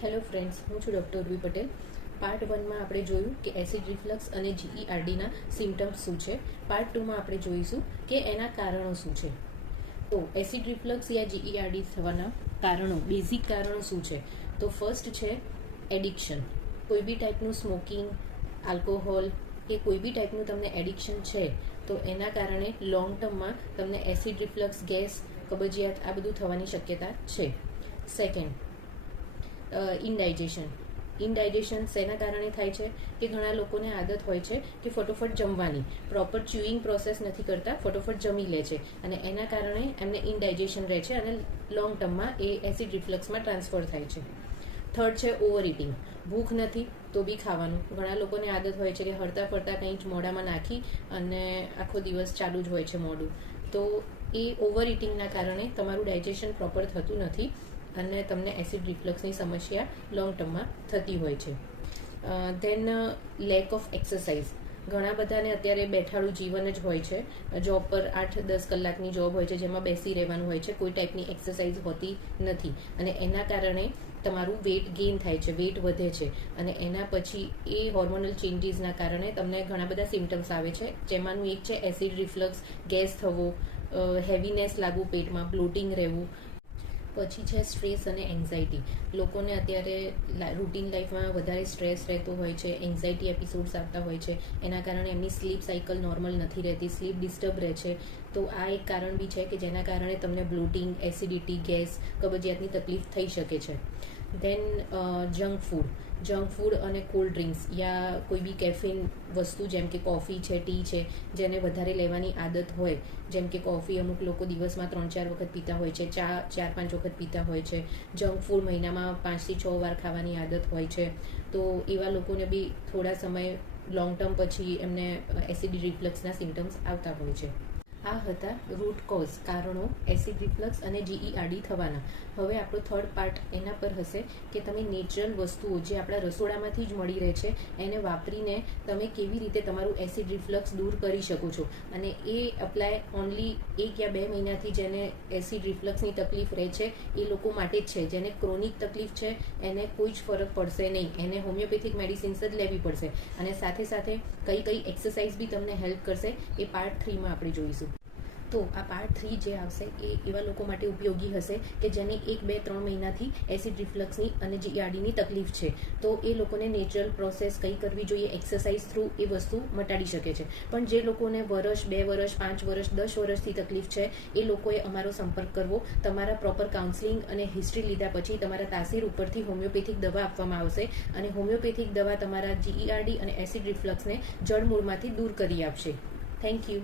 Hello friends, હું છું doctor Urvi Patel. Part 1માં આપણે જોયું કે એસિડ રિફ્લક્સ અને GERDના સિમ્ટમ્સ શું છે. પાર્ટ 2માં આપણે જોઈશું કે એના કારણો શું છે. તો એસિડ રિફ્લક્સ યા GERD થવાના કારણો, બેઝિક કારણો શું છે? તો ફર્સ્ટ છે એડિક્શન. કોઈ બી ટાઈપનું સ્મોકિંગ, આલ્કોહોલ કે કોઈ બી ટાઈપનું તમને એડિક્શન છે તો એના કારણે લોંગ ટર્મમાં તમને એસિડ રિફ્લક્સ, ગેસ, કબજિયાત આ બધું થવાની શક્યતા છે. સેકન્ડ, ઇનડાઇજેશન શેના કારણે થાય છે કે ઘણા લોકોને આદત હોય છે કે ફટોફટ જમવાની, પ્રોપર ચ્યુઇંગ પ્રોસેસ નથી કરતા, ફટોફટ જમી લે છે અને એના કારણે એમને ઇનડાઇજેશન રહે છે અને લોંગ ટર્મમાં એ એસિડ રિફ્લક્સમાં ટ્રાન્સફર થાય છે. થર્ડ છે ઓવર ઇટિંગ. ભૂખ નથી તો બી ખાવાનું. ઘણા લોકોને આદત હોય છે કે હરતા ફરતા કંઈ જ મોઢામાં નાખી અને આખો દિવસ ચાલુ જ હોય છે મોઢું. તો એ ઓવર ઇટિંગના કારણે તમારું ડાયજેશન પ્રોપર થતું નથી અને તમને એસિડ રિફ્લક્સની સમસ્યા લોંગ ટર્મમાં થતી હોય છે. Then lack of exercise. ઘણા બધાને અત્યારે બેઠાડું જીવન જ હોય છે. જોબ પર 8-10 કલાકની જોબ હોય છે જેમાં બેસી રહેવાનું હોય છે, કોઈ ટાઈપની એક્સરસાઇઝ હોતી નથી અને એના કારણે તમારું વેટ ગેઇન થાય છે, વેટ વધે છે અને એના પછી એ હોર્મોનલ ચેન્જીસના કારણે તમને ઘણા બધા સિમ્ટમ્સ આવે છે, જેમાંનું એક છે એસિડ રિફ્લક્સ, ગેસ થવો, હેવીનેસ લાગવું પેટમાં, બ્લોટિંગ રહેવું. પછી છે સ્ટ્રેસ અને એન્ઝાયટી. લોકોને અત્યારે રૂટીન લાઈફમાં વધારે સ્ટ્રેસ રહેતો હોય છે, એન્ઝાયટી એપિસોડ્સ આવતા હોય છે, એના કારણે એમની સ્લીપ સાયકલ નોર્મલ નથી રહેતી, સ્લીપ ડિસ્ટર્બ રહે છે. તો આ એક કારણ બી છે કે જેના કારણે તમને બ્લોટિંગ, એસિડિટી, ગેસ, કબજિયાતની તકલીફ થઈ શકે છે. ધેન જંક ફૂડ અને કોલ્ડ ડ્રિંક્સ યા કોઈ બી કેફીન વસ્તુ જેમ કે કોફી છે, ટી છે, જેને વધારે લેવાની આદત હોય, જેમ કે કોફી અમુક લોકો દિવસમાં 3-4 વખત પીતા હોય છે, ચા 4-5 વખત પીતા હોય છે, જંક ફૂડ મહિનામાં 5-6 વાર ખાવાની આદત હોય છે. તો એવા લોકોને બી થોડા સમય લોંગ ટર્મ પછી એમને એસિડ રિફ્લક્સના સિમ્ટમ્સ આવતા હોય છે. આ હતા રૂટ કોઝ, કારણો એસિડ રિફ્લક્સ અને GERD થવાના. હવે આપણો થર્ડ પાર્ટ એના પર હશે કે તમે નેચરલ વસ્તુઓ જે આપણા રસોડામાંથી જ મળી રહે છે એને વાપરીને તમે કેવી રીતે તમારું એસિડ રિફ્લક્સ દૂર કરી શકો છો. અને એ અપ્લાય ઓનલી 1 યા 2 મહિનાથી જેને એસિડ રિફ્લક્સની તકલીફ રહે છે એ લોકો માટે જ છે. જેને ક્રોનિક તકલીફ છે એને કોઈ જ ફરક પડશે નહીં, એને હોમિયોપેથિક મેડિસિન્સ જ લેવી પડશે અને સાથે સાથે કઈ એક્સરસાઇઝ બી તમને હેલ્પ કરશે એ પાર્ટ 3માં આપણે જોઈશું. તો આ પાર્ટ 3 જે આવશે એ એવા લોકો માટે ઉપયોગી હશે કે જેને 1-2-3 મહિનાથી એસિડ રિફ્લક્સની અને GERDની તકલીફ છે. તો એ લોકોને નેચરલ પ્રોસેસ કઈ કરવી જોઈએ, એક્સરસાઇઝ થ્રુ એ વસ્તુ મટાડી શકે છે. પણ જે લોકોને વર્ષ, 2 વર્ષ, 5 વર્ષ, 10 વર્ષથી તકલીફ છે એ લોકોએ અમારો સંપર્ક કરવો. તમારા પ્રોપર કાઉન્સલિંગ અને હિસ્ટ્રી લીધા પછી તમારા તાસીર ઉપરથી હોમિયોપેથિક દવા આપવામાં આવશે અને હોમિયોપેથિક દવા તમારા GERD અને એસિડ રિફ્લક્સને જડમૂળમાંથી દૂર કરી આપશે. Thank you.